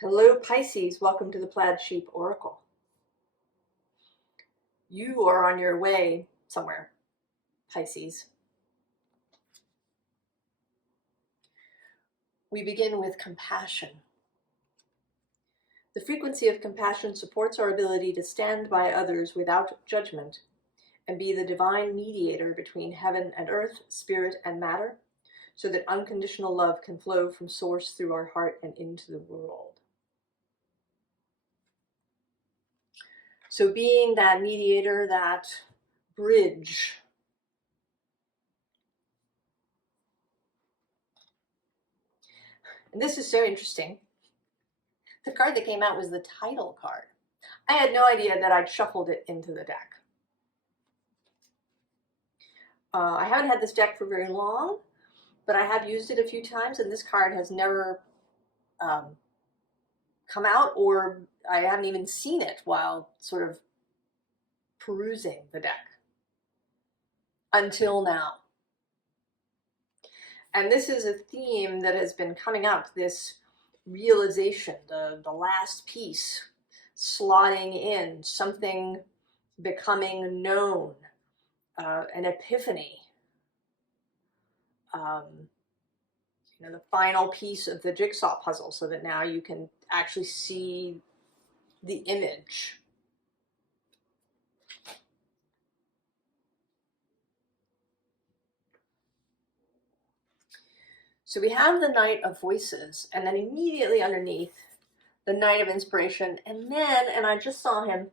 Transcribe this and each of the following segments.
Hello Pisces, welcome to the Plaid Sheep Oracle. You are on your way somewhere, Pisces. We begin with compassion. The frequency of compassion supports our ability to stand by others without judgment and be the divine mediator between heaven and earth, spirit and matter, so that unconditional love can flow from source through our heart and into the world. So being that mediator, that bridge, and this is so interesting. The card that came out was the title card. I had no idea that I'd shuffled it into the deck. I haven't had this deck for very long, but I have used it a few times, and this card has never come out, or I haven't even seen it while sort of perusing the deck until now. And this is a theme that has been coming up, this realization, the last piece, slotting in, something becoming known, an epiphany, the final piece of the jigsaw puzzle, so that now you can actually see the image. So we have the Knight of Voices, and then immediately underneath, the Knight of Inspiration, and then, and I just saw him,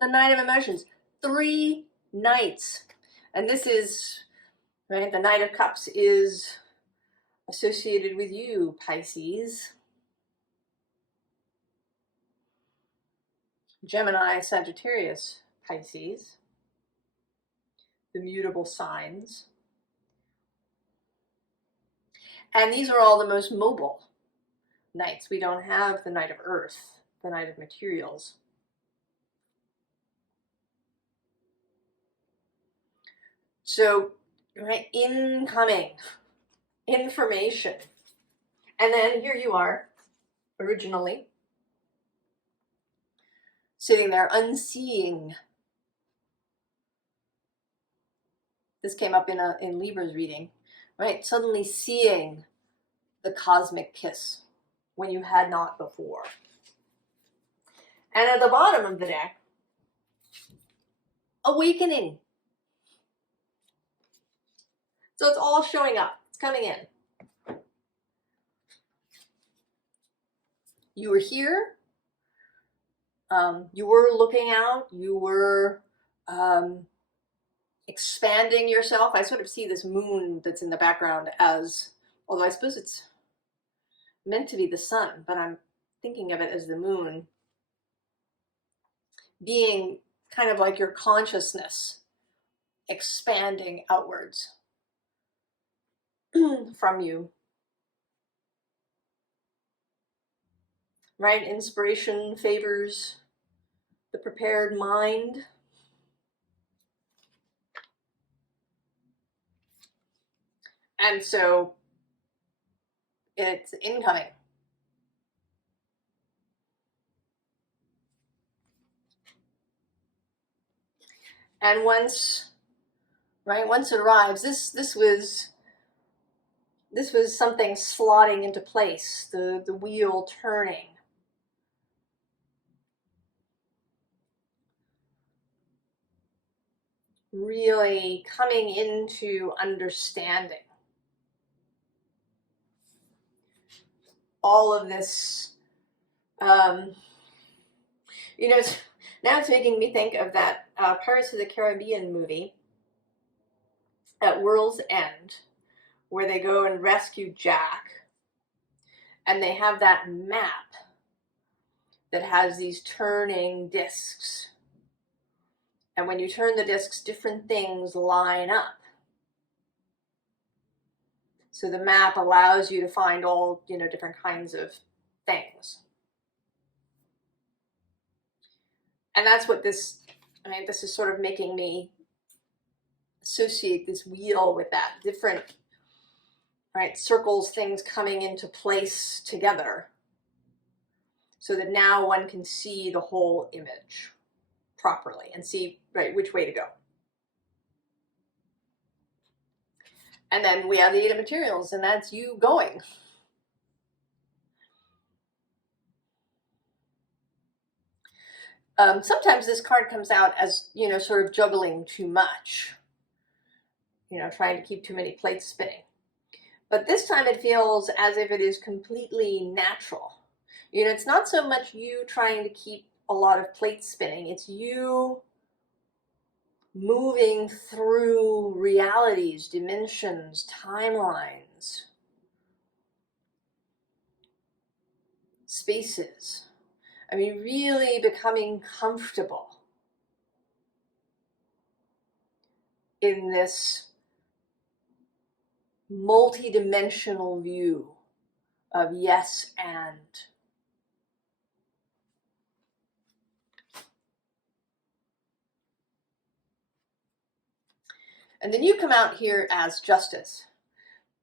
the Knight of Emotions. 3 knights. And this is, right, the Knight of Cups is associated with you, Pisces. Gemini, Sagittarius, Pisces. The mutable signs. And these are all the most mobile knights. We don't have the Knight of Earth, the Knight of Materials. So, right, incoming information. And then here you are, originally, sitting there unseeing. This came up in Libra's reading, right? Suddenly seeing the cosmic kiss when you had not before. And at the bottom of the deck, awakening. So it's all showing up. It's coming in. You were here. You were looking out. You were expanding yourself. I sort of see this moon that's in the background as, although I suppose it's meant to be the sun, but I'm thinking of it as the moon being kind of like your consciousness expanding outwards from you. Right? Inspiration favors the prepared mind. And so it's incoming. And once it arrives, this was something slotting into place, the wheel turning. Really coming into understanding. All of this, now it's making me think of that Pirates of the Caribbean movie at World's End, where they go and rescue Jack, and they have that map that has these turning discs. And when you turn the discs, different things line up. So the map allows you to find all, different kinds of things. And that's what this is sort of making me associate this wheel with that. Different right? Circles, things coming into place together so that now one can see the whole image properly and see, right, which way to go. And then we have the Eight of Materials, and that's you going. Sometimes this card comes out as, you know, sort of juggling too much, you know, trying to keep too many plates spinning. But this time it feels as if it is completely natural. You know, it's not so much you trying to keep a lot of plates spinning, it's you moving through realities, dimensions, timelines, spaces. I mean, really becoming comfortable in this multi-dimensional view of yes and. And then you come out here as Justice.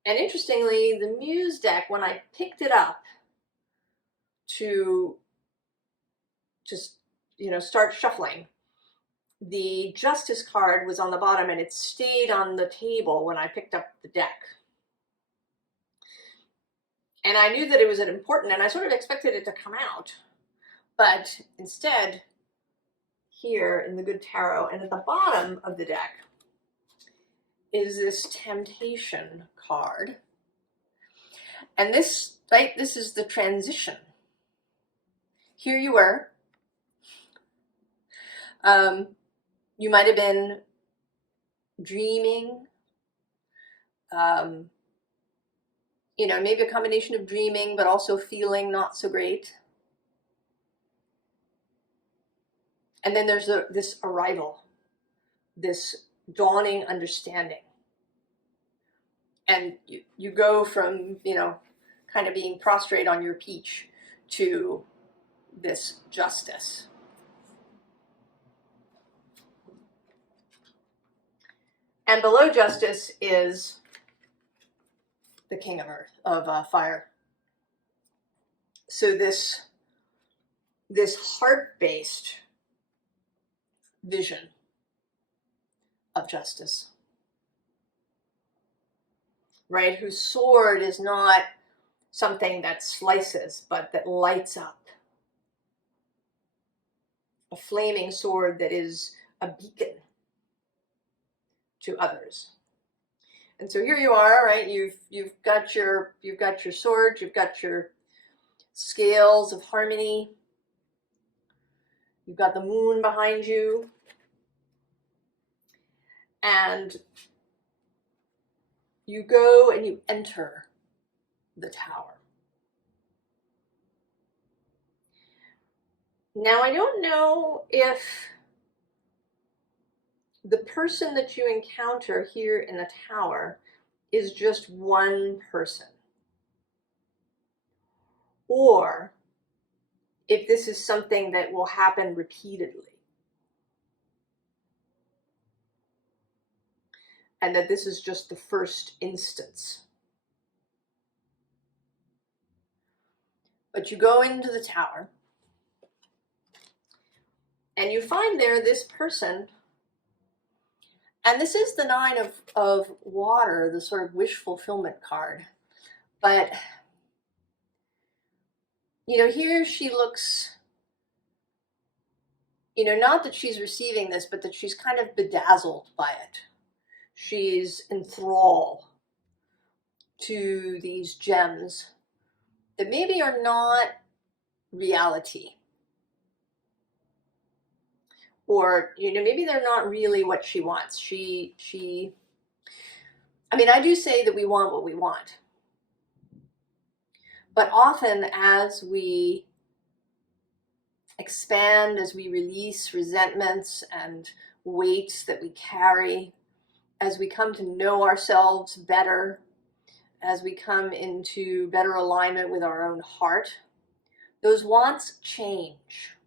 And interestingly, the Muse deck, when I picked it up to just, you know, start shuffling, the Justice card was on the bottom and it stayed on the table when I picked up the deck. And I knew that it was important and I sort of expected it to come out. But instead, here in the Good Tarot and at the bottom of the deck is this Temptation card. And this, right, this is the transition. Here you were. You might have been dreaming, you know, maybe a combination of dreaming, but also feeling not so great. And then there's this arrival, this dawning understanding. And you go from, you know, kind of being prostrate on your peach to this Justice. And below Justice is the King of Earth, of Fire. So this heart-based vision of Justice, right? Whose sword is not something that slices, but that lights up. A flaming sword that is a beacon to others. And so here you are, right? You've got your sword, you've got your scales of harmony, you've got the moon behind you, and you go and you enter the tower. Now, I don't know if the person that you encounter here in the tower is just one person, or if this is something that will happen repeatedly, and that this is just the first instance. But you go into the tower, and you find there this person, and this is the Nine of Water, the sort of wish fulfillment card. But, you know, here she looks, you know, not that she's receiving this, but that she's kind of bedazzled by it. She's enthralled to these gems that maybe are not reality. Or, you know, maybe they're not really what she wants. I mean, I do say that we want what we want. But often as we expand, as we release resentments and weights that we carry, as we come to know ourselves better, as we come into better alignment with our own heart, those wants change.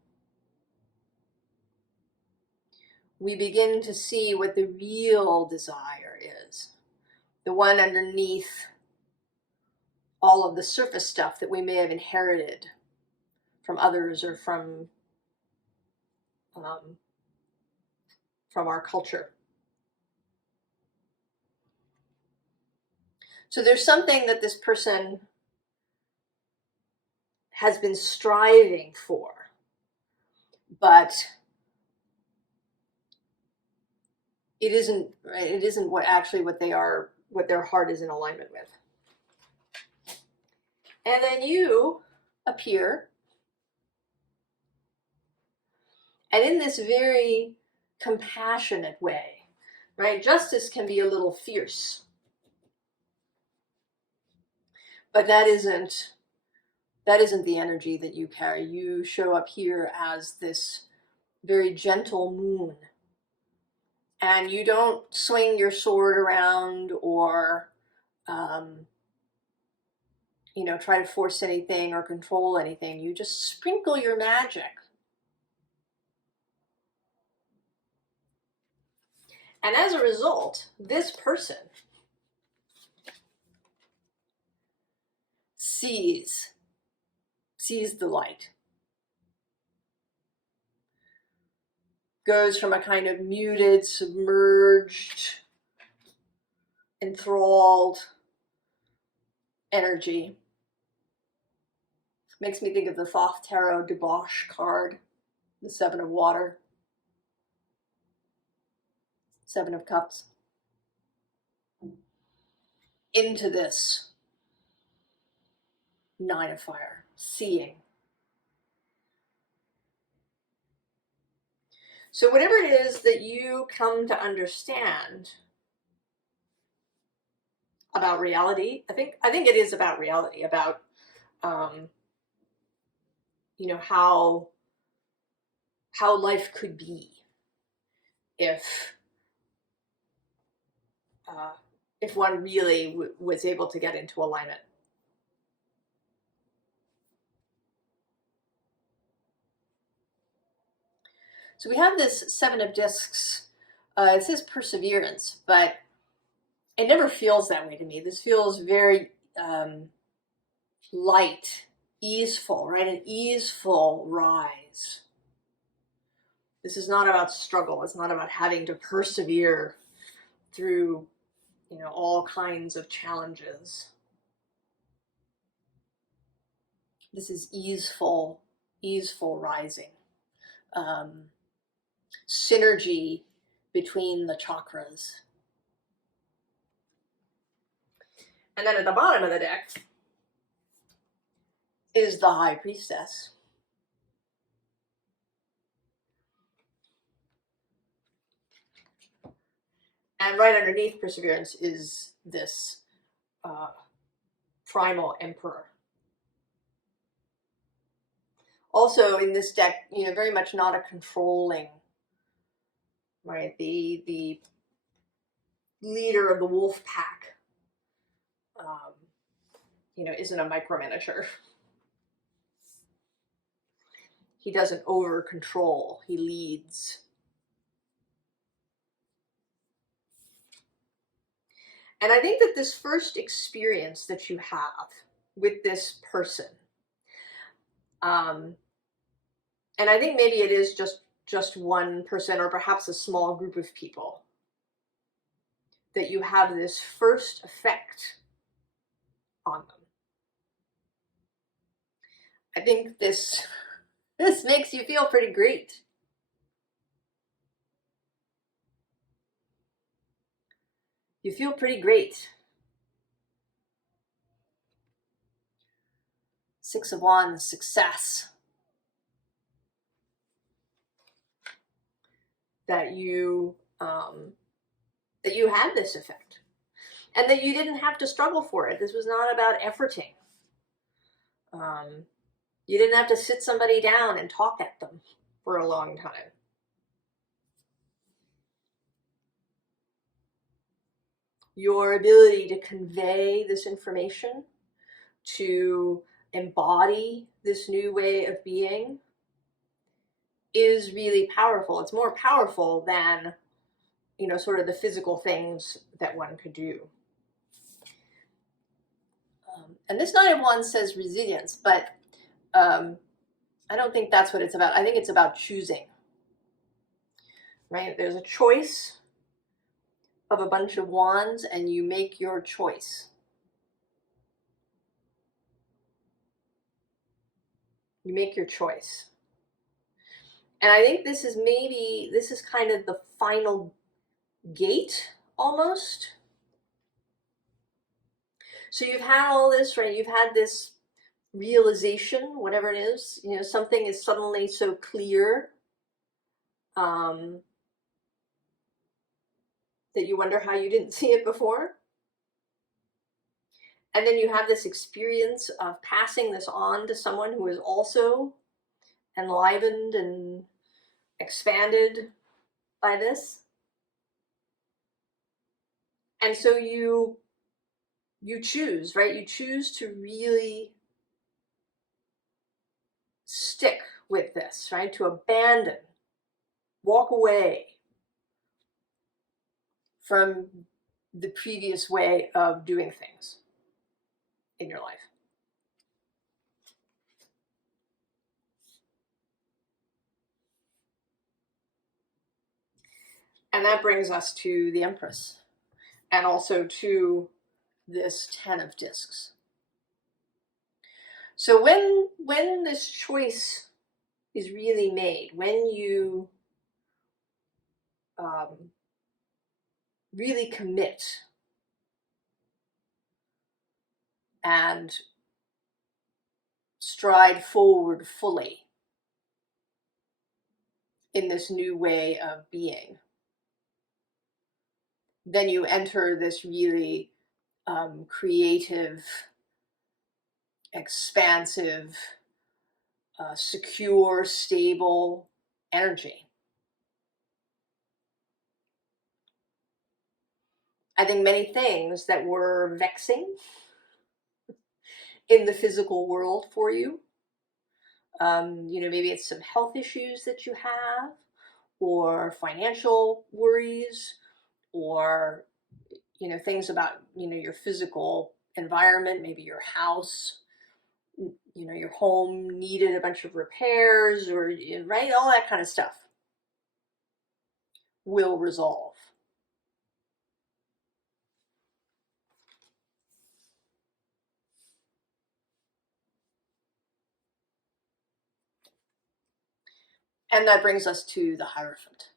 We begin to see what the real desire is, the one underneath all of the surface stuff that we may have inherited from others or from our culture. So there's something that this person has been striving for, but it isn't what their heart is in alignment with. And then you appear, and in this very compassionate way, right? Justice can be a little fierce, but that isn't the energy that you carry. You show up here as this very gentle moon, and you don't swing your sword around or try to force anything or control anything. You just sprinkle your magic. And as a result, this person sees the light. Goes from a kind of muted, submerged, enthralled energy. Makes me think of the Thoth Tarot Debauch card, the Seven of Water, Seven of Cups. Into this Nine of Fire, seeing. So whatever it is that you come to understand about reality, I think it is about reality, about how life could be if one really was able to get into alignment. So we have this Seven of Discs. It says perseverance, but it never feels that way to me. This feels very light, easeful, right? An easeful rise. This is not about struggle. It's not about having to persevere through, all kinds of challenges. This is easeful rising. Synergy between the chakras. And then at the bottom of the deck is the High Priestess. And right underneath Perseverance is this Primal Emperor. Also in this deck, very much not a controlling, right? The leader of the wolf pack, isn't a micromanager. He doesn't over control, he leads. And I think that this first experience that you have with this person, and I think maybe it is just one person or perhaps a small group of people, that you have this first effect on them. I think this makes you feel pretty great. You feel pretty great. Six of Wands, success. That you had this effect. And that you didn't have to struggle for it. This was not about efforting. You didn't have to sit somebody down and talk at them for a long time. Your ability to convey this information, to embody this new way of being, is really powerful. It's more powerful than, sort of the physical things that one could do. And this Nine of Wands says resilience, but I don't think that's what it's about. I think it's about choosing, right? There's a choice of a bunch of wands, and you make your choice. You make your choice. And I think this is kind of the final gate, almost. So you've had all this, right? You've had this realization, whatever it is, you know, something is suddenly so clear that you wonder how you didn't see it before. And then you have this experience of passing this on to someone who is also enlivened and expanded by this. And so you choose, right? You choose to really stick with this, right? To abandon, walk away from the previous way of doing things in your life. And that brings us to the Empress, and also to this 10 of discs. So when this choice is really made, when you really commit and stride forward fully in this new way of being, then you enter this really creative, expansive, secure, stable energy. I think many things that were vexing in the physical world for you, you know, maybe it's some health issues that you have, or financial worries, or, you know, things about, you know, your physical environment, maybe your house, you know, your home needed a bunch of repairs, or, right, all that kind of stuff will resolve. And that brings us to the Hierophant,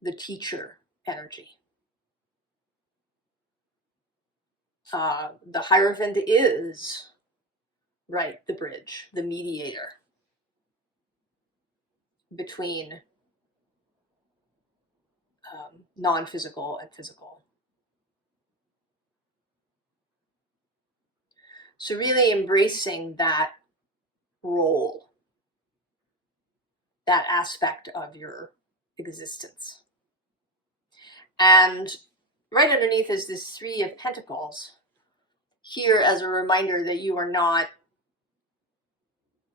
the teacher energy. The Hierophant is, right, the bridge, the mediator between non-physical and physical. So really embracing that role, that aspect of your existence. And right underneath is this Three of Pentacles, here as a reminder that you are not,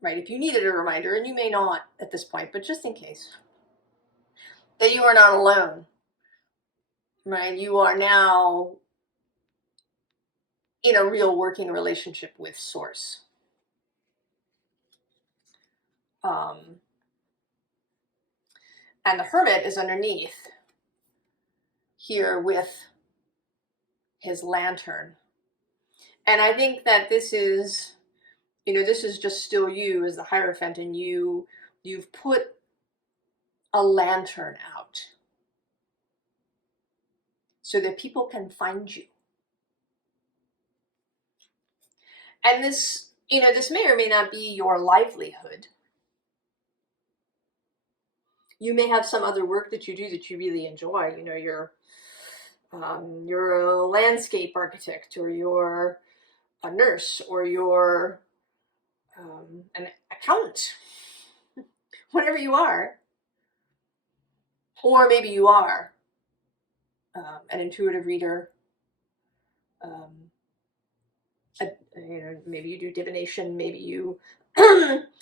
right, if you needed a reminder, and you may not at this point, but just in case, that you are not alone, right? You are now in a real working relationship with Source. And the Hermit is underneath here with his lantern. And I think that this is, you know, this is just still you as the Hierophant, and you've put a lantern out so that people can find you. And this, you know, this may or may not be your livelihood. You may have some other work that you do that you really enjoy. You know, you're a landscape architect, or you're a nurse, or you're an accountant, whatever you are. Or maybe you are an intuitive reader. You know, maybe you do divination. Maybe you,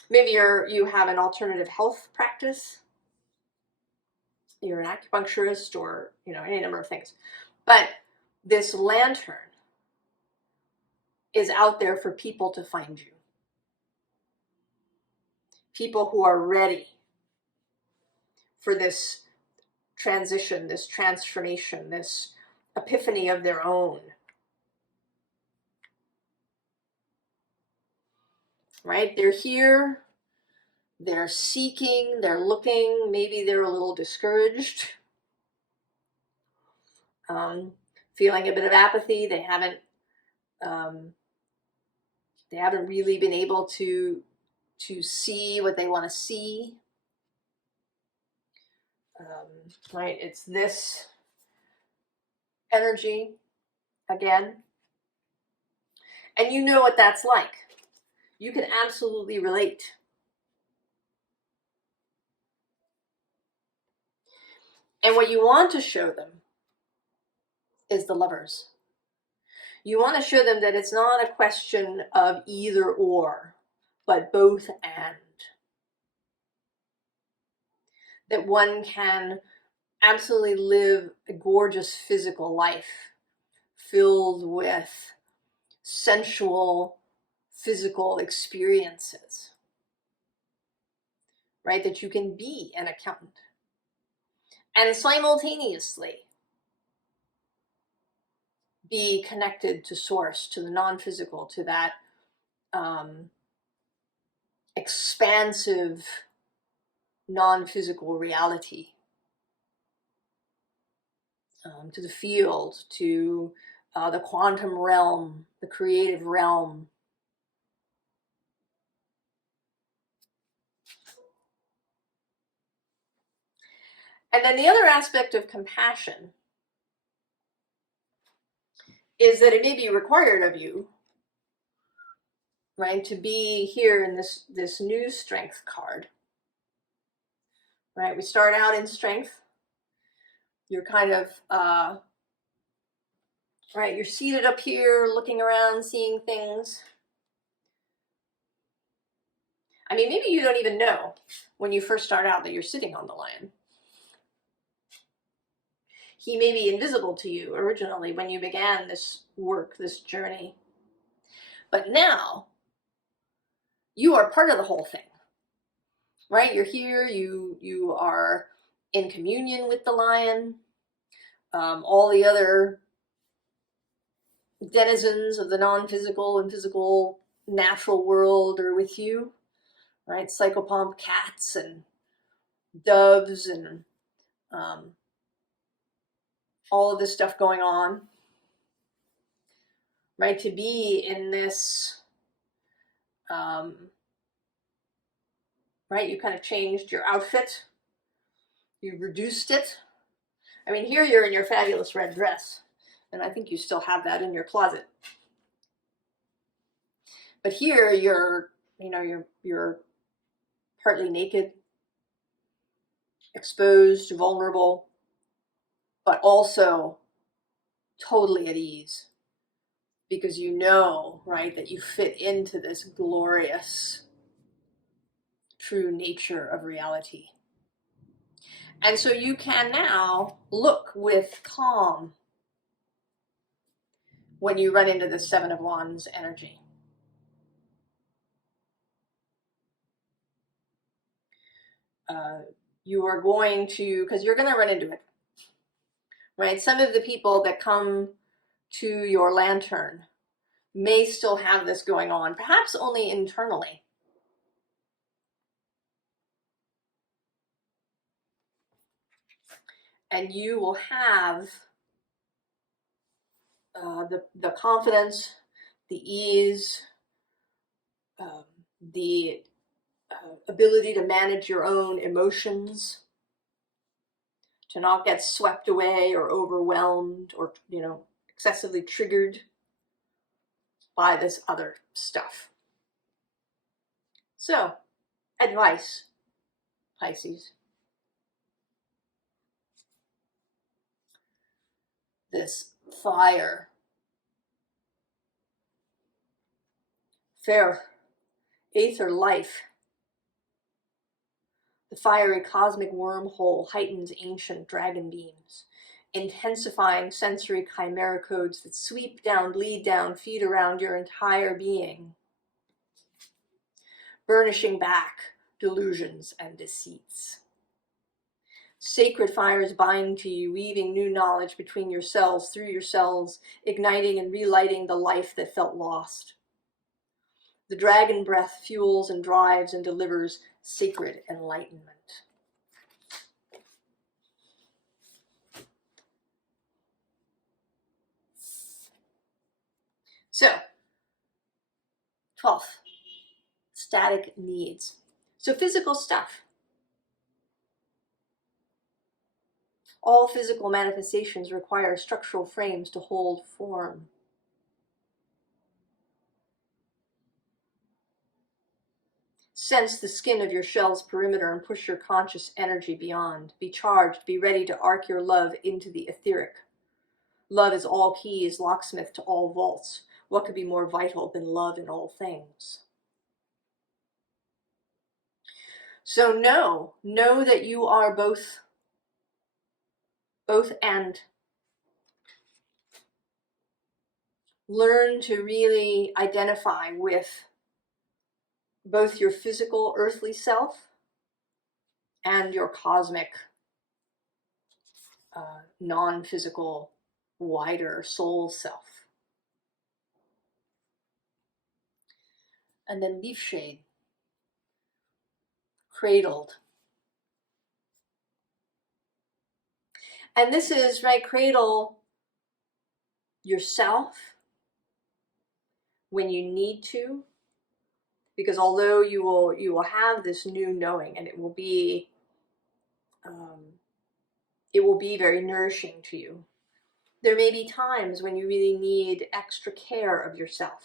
maybe you have an alternative health practice. You're an acupuncturist, or, you know, any number of things. But this lantern is out there for people to find you. People who are ready for this transition, this transformation, this epiphany of their own. Right? They're here, they're seeking, they're looking, maybe they're a little discouraged, feeling a bit of apathy. They haven't really been able to see what they want to see. Right? It's this energy again. And you know what that's like. You can absolutely relate. And what you want to show them is the Lovers. You want to show them that it's not a question of either or, but both and. That one can absolutely live a gorgeous physical life filled with sensual physical experiences. Right? That you can be an accountant. And simultaneously be connected to source, to the non-physical, to that expansive non-physical reality, to the field, to the quantum realm, the creative realm. And then the other aspect of compassion is that it may be required of you, right, to be here in this new strength card. Right, we start out in strength. You're kind of, right, you're seated up here, looking around, seeing things. I mean, maybe you don't even know when you first start out that you're sitting on the lion. He may be invisible to you originally when you began this work, this journey. But now, you are part of the whole thing. Right? You're here, you are in communion with the lion. All the other denizens of the non-physical and physical natural world are with you. Right? Psychopomp cats and doves and all of this stuff going on. Right? To be in this, right? You kind of changed your outfit. You reduced it. I mean, here you're in your fabulous red dress, and I think you still have that in your closet. But here you're partly naked, exposed, vulnerable, but also totally at ease, because you know, right, that you fit into this glorious, true nature of reality. And so you can now look with calm when you run into the Seven of Wands energy. You are going to, because you're going to run into it, right? Some of the people that come to your lantern may still have this going on, perhaps only internally. And you will have the confidence, the ease, the ability to manage your own emotions, to not get swept away or overwhelmed or, excessively triggered by this other stuff. So, advice, Pisces. This fire, fair aether life, the fiery cosmic wormhole heightens ancient dragon beams. intensifying sensory chimera codes that sweep down, bleed down, feed around your entire being, burnishing back delusions and deceits. Sacred fires bind to you, weaving new knowledge between your cells, through your cells, igniting and relighting the life that felt lost. The dragon breath fuels and drives and delivers sacred enlightenment. So, 12th, static needs. So physical stuff. All physical manifestations require structural frames to hold form. Sense the skin of your shell's perimeter and push your conscious energy beyond. Be charged, be ready to arc your love into the etheric. Love is all keys, locksmith to all vaults. What could be more vital than love in all things? So know that you are both and. Learn to really identify with both your physical, earthly self and your cosmic, non-physical, wider soul self. And then leaf shade, cradled. And this is, right, cradle yourself when you need to, because although you will have this new knowing, and it will be very nourishing to you, there may be times when you really need extra care of yourself.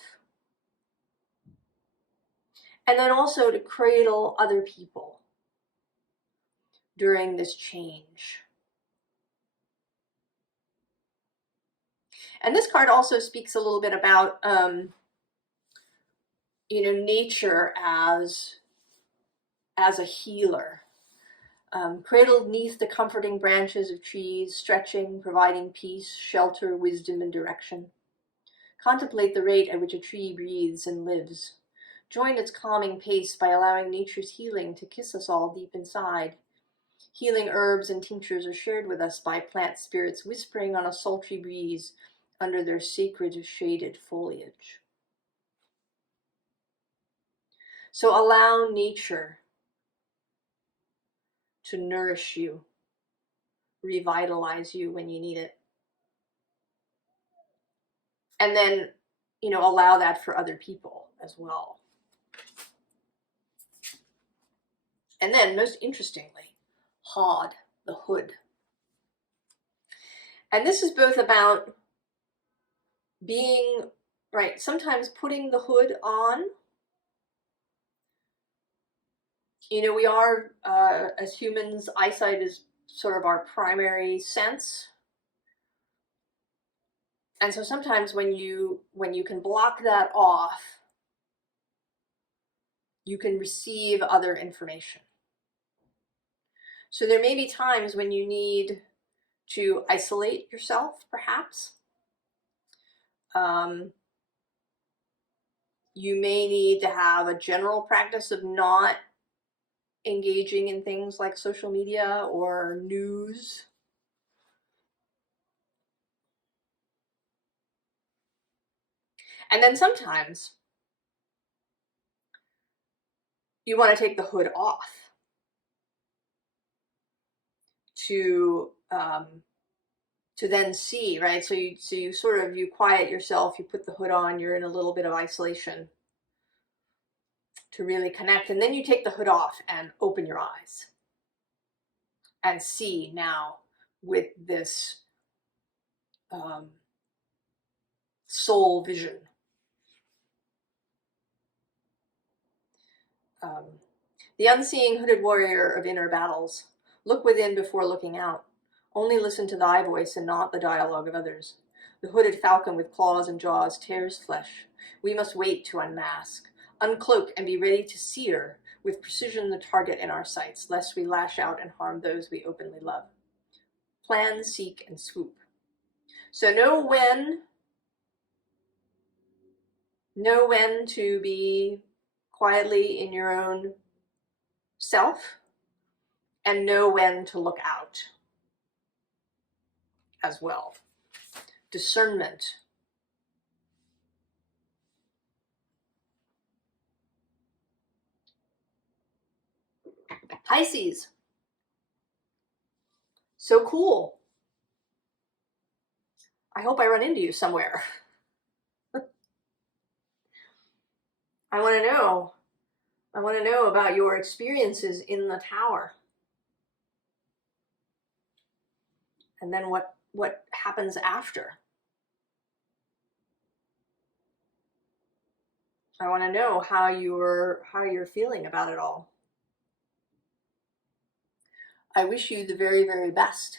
And then also to cradle other people during this change. And this card also speaks a little bit about, nature as a healer. Cradled neath the comforting branches of trees, stretching, providing peace, shelter, wisdom, and direction. Contemplate the rate at which a tree breathes and lives. Join its calming pace by allowing nature's healing to kiss us all deep inside. Healing herbs and tinctures are shared with us by plant spirits whispering on a sultry breeze under their sacred shaded foliage. So allow nature to nourish you, revitalize you when you need it. And then, allow that for other people as well. And then, most interestingly, Hod, the hood. And this is both about being, right, sometimes putting the hood on. We are, as humans, eyesight is sort of our primary sense. And so sometimes when you can block that off, you can receive other information. So there may be times when you need to isolate yourself, perhaps. You may need to have a general practice of not engaging in things like social media or news. And then sometimes you want to take the hood off to then see, right? So you sort of, you quiet yourself, you put the hood on, you're in a little bit of isolation to really connect. And then you take the hood off and open your eyes and see now with this soul vision. The unseeing hooded warrior of inner battles. Look within before looking out. Only listen to thy voice and not the dialogue of others. The hooded falcon with claws and jaws tears flesh. We must wait to unmask. Uncloak and be ready to sear with precision the target in our sights, lest we lash out and harm those we openly love. plan, seek, and swoop. So know when to be quietly in your own self, and know when to look out as well. Discernment. Pisces. So cool. I hope I run into you somewhere. I want to know. I want to know about your experiences in the tower. And then what happens after. I want to know how you're feeling about it all. I wish you the very, very best,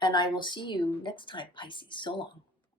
and I will see you next time, Pisces. So long.